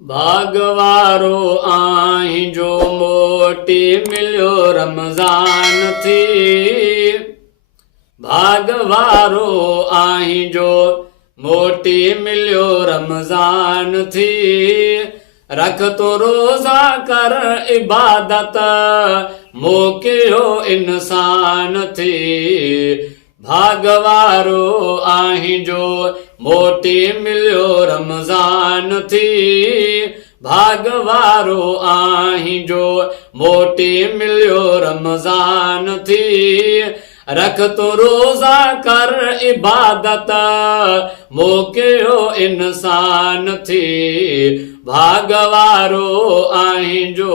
भागवारो आहीं जो मोटी मिलियो रमज़ान थी। भागवारो आहीं जो मोटी मिलियो रमज़ान थी। रख तो रोज़ा कर इबादत मोकियो इंसान थी। भागवारो आहीं जो मोटी मिलियो रमज़ान थी। भागवारो आहीं जो मोटी मिलियो रमज़ान थी। रख तो रोज़ा कर इबादत मोकियो इंसान थी। भागवारो आहीं जो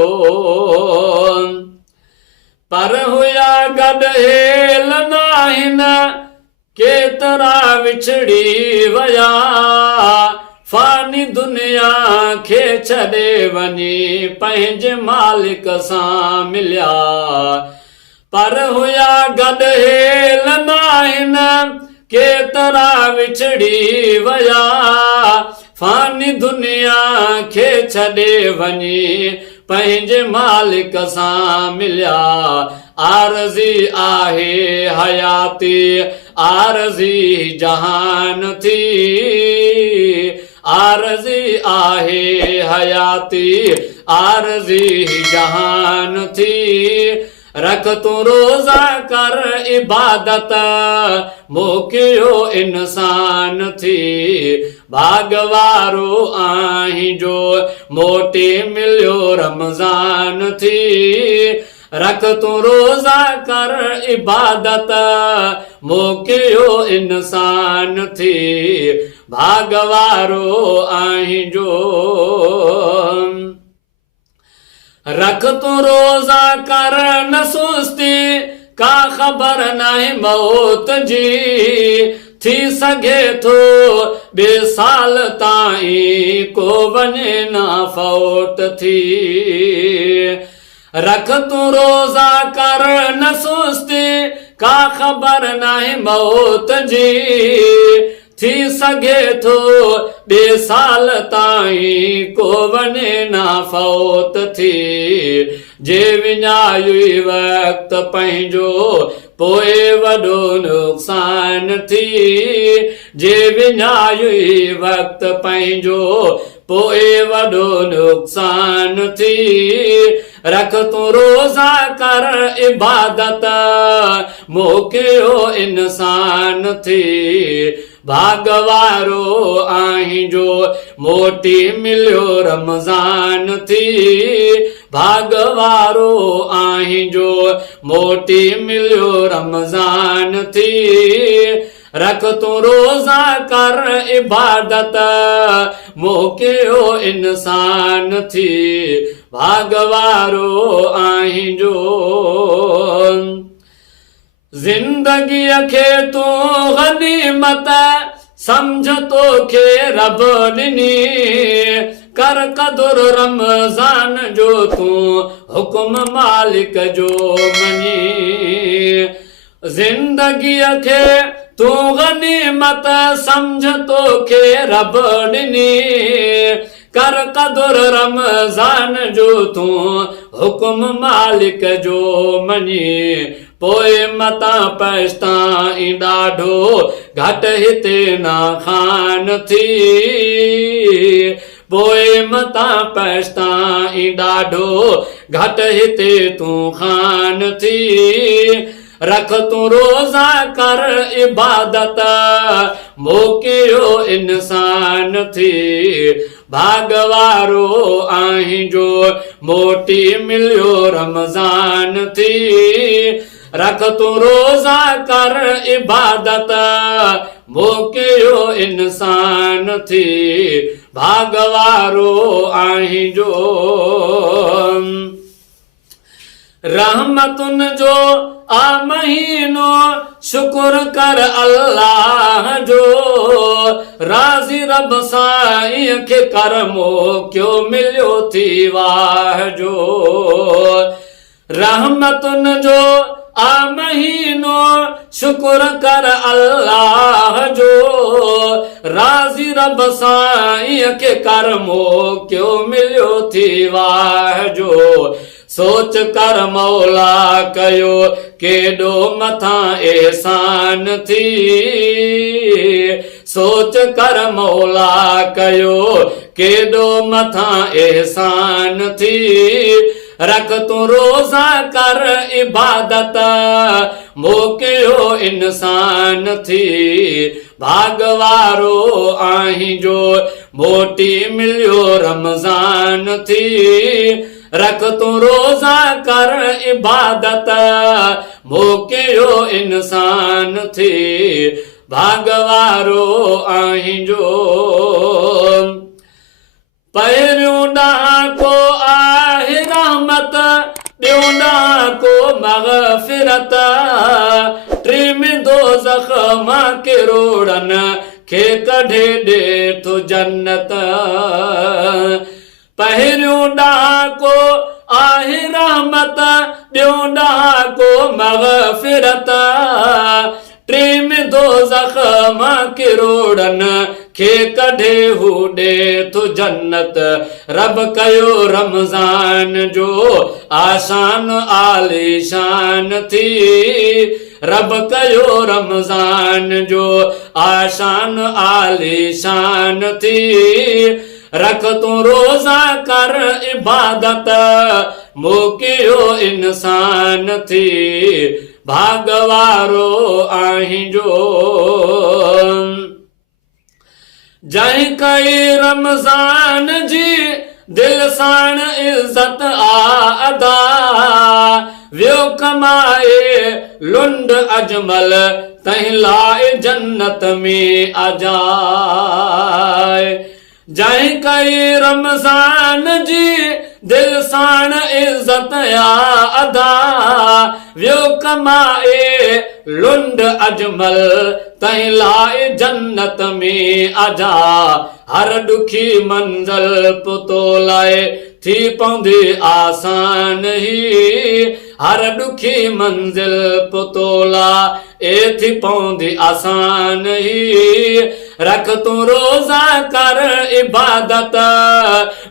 पर हुया गॾहेल नाहिन केतरा विछड़ी वया। फानी दुनिया खे छॾे वञी पंहिंजे मालिक सां मिलिया। पर हुया गॾहेल नाहिन केतरा विछड़ी वया। फानी दुनिया खे छॾे वञी पंहिंजे मालिक सां मिलिया। आरज़ी आहे हयाती आरज़ी जहान थी। आरज़ी आहे हयाती आरज़ी जहान थी। रख तू रोज़ा कर इबादत मोकियो इंसान थी। भागवारो आहीं जो मोटी मिलियो रमज़ान थी। रख तू रोज़ा कर इबादत मोकियो इंसान थी। भागवारो आहीं जो रख तू रोज़ा कर न सुस्ती का ख़बर नाहे मौत जी। थी सघे थो ॿिए साल ताईं को वञे न फौत थी। रख तू रोज़ा कर न सुस्ती का ख़बर नाहे मौत जी। थी सघे थो ॿिए साल ताईं को वञे न फौत थी। जे विञायुई वक़्तु पंहिंजो पोइ वॾो नुक़सान थी। जे विञायुई वक़्तु पंहिंजो पोइ वॾो नुक़सान थी। रख तू रोज़ा कर इबादत मोकियो इंसान थी। भागवारो आहीं जो मोटी मिलियो रमज़ान थी। भागवारो आहीं जो मोटी मिलियो रमज़ान थी। रख तू रोज़ा कर इबादत मोकियो इंसान थी। भागवारो आहीं जो ज़िंदगीअ खे तू गनीमत समझ तोखे रब ॾिनी। कर क़दुर रमज़ान जो तू हुकुम मालिक जो मञी। ज़िंदगीअ खे तू गनीमत समझ तोखे रब ॾिनी। कर क़दुर रमज़ान जो तू हुकुम मालिक जो मञी। पोइ मता पछताई ॾाढो घटि हिते न खान थी। पोइ मता पछताई ॾाढो घटि हिते तूं खान थी। रख तू रोज़ा कर इबादत मोकियो इंसान थी। भागवारो आहीं जो मोटी मिलियो रमज़ान थी। रख तू रोज़ा कर इबादत मोकियो इंसान थी। भागवारो आहीं जो रहमतुन जो आ महीनो शुक्र कर अल्लाह जो। राज़ी रब साईं खे कर मोकियो मिलियो थी वाह जो। रहमतुन जो आ महीनो शुक्र कर अल्लाह जो राज़ी रब साईं खे करमो क्यों मिलियो थी वाह जो सोच कर मौला कयो केॾो मथां एहसान थी सोच कर मौला कयो केॾो मथां एहसान थी रख तूं रोज़ा कर इबादत मोकिलियो इंसान थी भाग वारो आहीं जो मोटी मिलियो रमज़ान थी रख तूं रोज़ा कर इबादत मोकिलियो इंसान थी भाग वारो आहीं जो पहिरियों ॾाको आहे रहमत ॿियों ॾाको मग़फ़िरत टे में दोज़ख मां किरोड़नि खे कढे ॾे थो जन्नत पहिरियों ॾाको आहे रहमत ॿियों ॾाको मग़फ़िरत टे में दोज़ख मां किरोड़नि खे कढे हू ॾे थो जन्नत रब कयो रमज़ान जो आसान आलीशान थी रब कयो रमज़ान जो आसान आलीशान थी रख तूं रोज़ा कर इबादत मोकिलियो इंसान थी भाग वारो आहीं जो जंहिं कई रमज़ान जी दिल साण इज़त आ अदा वियो कमाए लुंड अजमल तंहिं लाइ जन्नत में अजाए जंहिं कई रमज़ान जी दिल साण इज़त आ अदा वियो कमाए लुंड अजमल तंहिं लाइ जन्नत में अजा हर ॾुखी मंज़िल पुतो लाइ थी पवंदी आसान ही हर ॾुखी मंज़िल पुतो लाइ थी पवंदी आसान ही रख तूं रोज़ा कर इबादत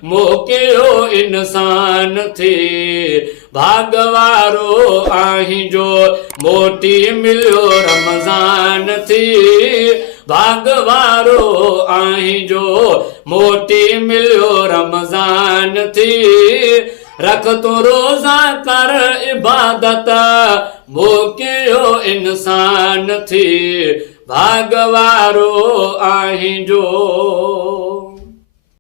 मोकिलियो इंसान थी भाग वारो आहीं जो मोटी मिलियो रमज़ान थी भाग वारो आहीं जो मोटी मिलियो रमज़ान थी रख तूं रोज़ा कर इबादत मोकिलियो इंसान थी भाग वारो आहीं जो